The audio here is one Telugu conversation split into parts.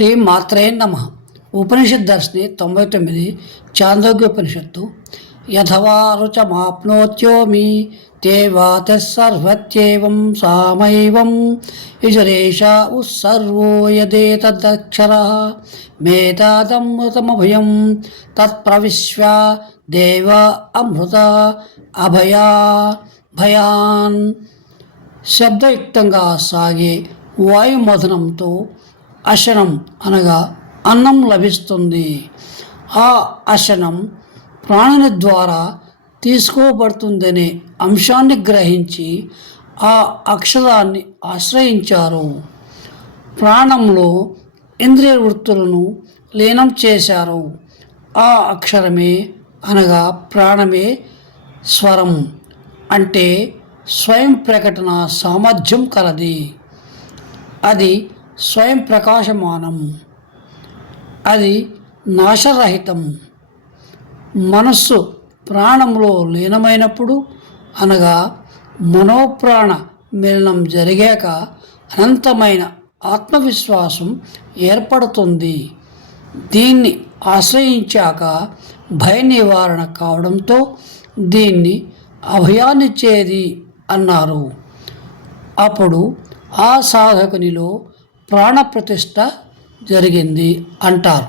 శ్రీ మాత్రే నమ. ఉపనిషత్ దర్శిని తొంభై తొమ్మిది చాందోగ్య ఉపనిషత్తు యథవారుచమాప్నోత్యోమి తేవాత సర్వత్యేవం సామైవం యజురేష ఉస్సర్వో యదేతదక్షర. మేతాదమృతమభయం తత్ప్రవిశ్వ దేవ అమృత అభయా భయాన్. శబ్దయుక్తంగా సాగే వాయుమధనంతో అశనం అనగా అన్నం లభిస్తుంది. ఆ అశనం ప్రాణుని ద్వారా తీసుకోబడుతుందనే అంశాన్ని గ్రహించి ఆ అక్షరాన్ని ఆశ్రయించారు. ప్రాణంలో ఇంద్రియ వృత్తులను లీనం చేశారు. ఆ అక్షరమే అనగా ప్రాణమే స్వరం అంటే స్వయం ప్రకటన సామర్థ్యం కలది. అది స్వయం ప్రకాశమానం అది నాశరహితం మనస్సు ప్రాణంలో లీనమైనప్పుడు అనగా మనోప్రాణ మిలనం జరిగాక అనంతమైన ఆత్మవిశ్వాసం ఏర్పడుతుంది. దీన్ని ఆశ్రయించాక భయ నివారణ కావడంతో దీన్ని అభయాన్నిచ్చేది అన్నారు. అప్పుడు ఆ సాధకునిలో ప్రాణప్రతిష్ఠ జరిగింది అంటారు.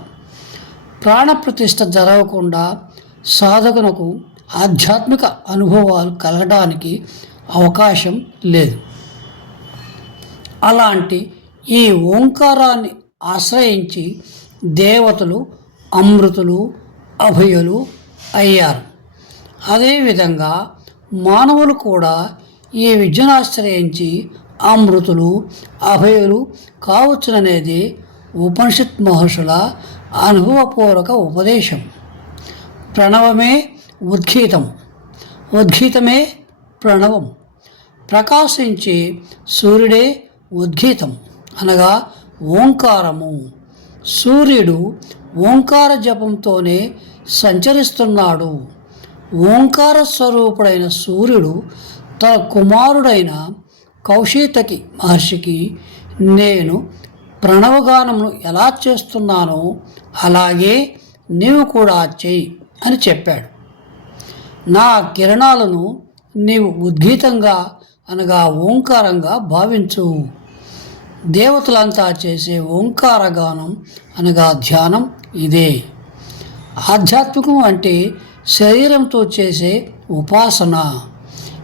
ప్రాణప్రతిష్ఠ జరగకుండా సాధకునకు ఆధ్యాత్మిక అనుభవాలు కలగడానికి అవకాశం లేదు. అలాంటి ఈ ఓంకారాన్ని ఆశ్రయించి దేవతలు అమృతులు అభయులు అయ్యారు. అదేవిధంగా మానవులు కూడా ఈ విద్యను ఆశ్రయించి అమృతులు అభయులు కావచ్చుననేది ఉపనిషత్ మహర్షుల అనుభవపూర్వక ఉపదేశం. ప్రణవమే ఉద్గీతం ఉద్గీతమే ప్రణవం. ప్రకాశించే సూర్యుడే ఉద్గీతం అనగా ఓంకారము. సూర్యుడు ఓంకార జపంతోనే సంచరిస్తున్నాడు. ఓంకార స్వరూపుడైన సూర్యుడు తన కుమారుడైన కౌశీతకి మహర్షికి నేను ప్రణవగానమును ఎలా చేస్తున్నానో అలాగే నీవు కూడా చెయ్యి అని చెప్పాడు. నా కిరణాలను నీవు ఉద్గీతంగా అనగా ఓంకారంగా భావించు. దేవతలంతా చేసే ఓంకార గానం అనగా ధ్యానం ఇదే. ఆధ్యాత్మికం అంటే శరీరంతో చేసే ఉపాసన.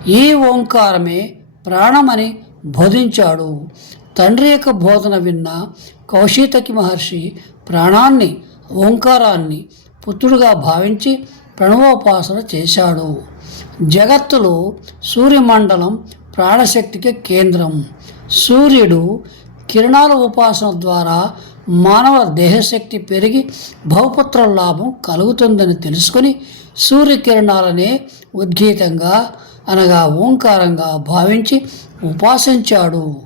ఈ ఓంకారమే ప్రాణమని బోధించాడు. తండ్రి యొక్క బోధన విన్న కౌశీతకి మహర్షి ప్రాణాన్ని ఓంకారాన్ని పుత్రుడుగా భావించి ప్రణవోపాసన చేశాడు. జగత్తులో సూర్యమండలం ప్రాణశక్తికి కేంద్రం. సూర్యుడు కిరణాల ఉపాసన ద్వారా మానవ దేహశక్తి పెరిగి బహుపుత్ర లాభం కలుగుతుందని తెలుసుకొని సూర్యకిరణాలనే ఉద్గీతంగా అనగా ఓంకారంగా భావించి ఉపాసించాడు.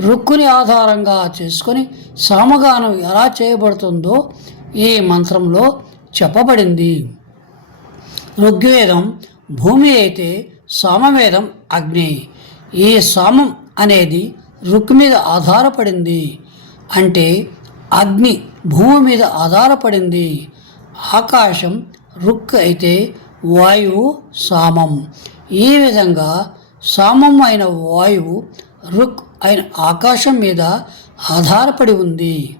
రుక్కుని ఆధారంగా చేసుకొని సామగానం ఎలా చేయబడుతుందో ఈ మంత్రంలో చెప్పబడింది. ఋగ్వేదం భూమి అయితే సామవేదం అగ్ని. ఈ సామం అనేది రుక్ మీద ఆధారపడింది. అంటే అగ్ని భూమి మీద ఆధారపడింది. ఆకాశం రుక్ అయితే వాయువు సామం. ఈ విధంగా సామం అయిన వాయువు రుక్ అయిన ఆకాశం మీద ఆధారపడి ఉంది.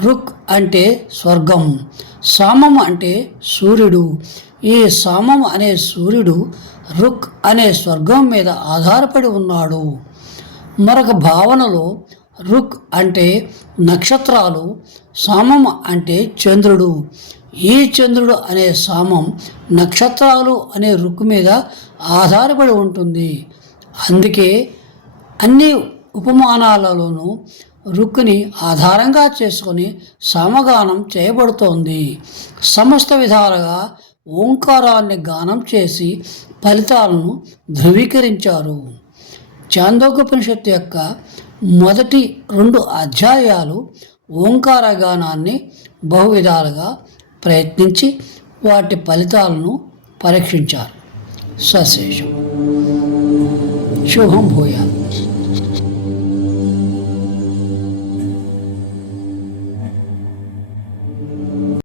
రుక్ అంటే స్వర్గం సామం అంటే సూర్యుడు. ఈ సామం అనే సూర్యుడు రుక్ అనే స్వర్గం మీద ఆధారపడి ఉన్నాడు. మరొక భావనలో రుక్ అంటే నక్షత్రాలు సామం అంటే చంద్రుడు. ఈ చంద్రుడు అనే సామం నక్షత్రాలు అనే రుక్ మీద ఆధారపడి ఉంటుంది. అందుకే అన్ని ఉపమానాలలోనూ రుక్కుని ఆధారంగా చేసుకొని సమగానం చేయబడుతోంది. సమస్త విధాలుగా ఓంకారాన్ని గానం చేసి ఫలితాలను ధృవీకరించారు. చాందోగోపనిషత్తు యొక్క మొదటి రెండు అధ్యాయాలు ఓంకార గానాన్ని బహువిధాలుగా ప్రయత్నించి వాటి ఫలితాలను పరీక్షించారు. సశేషం. శుభం భూయాలు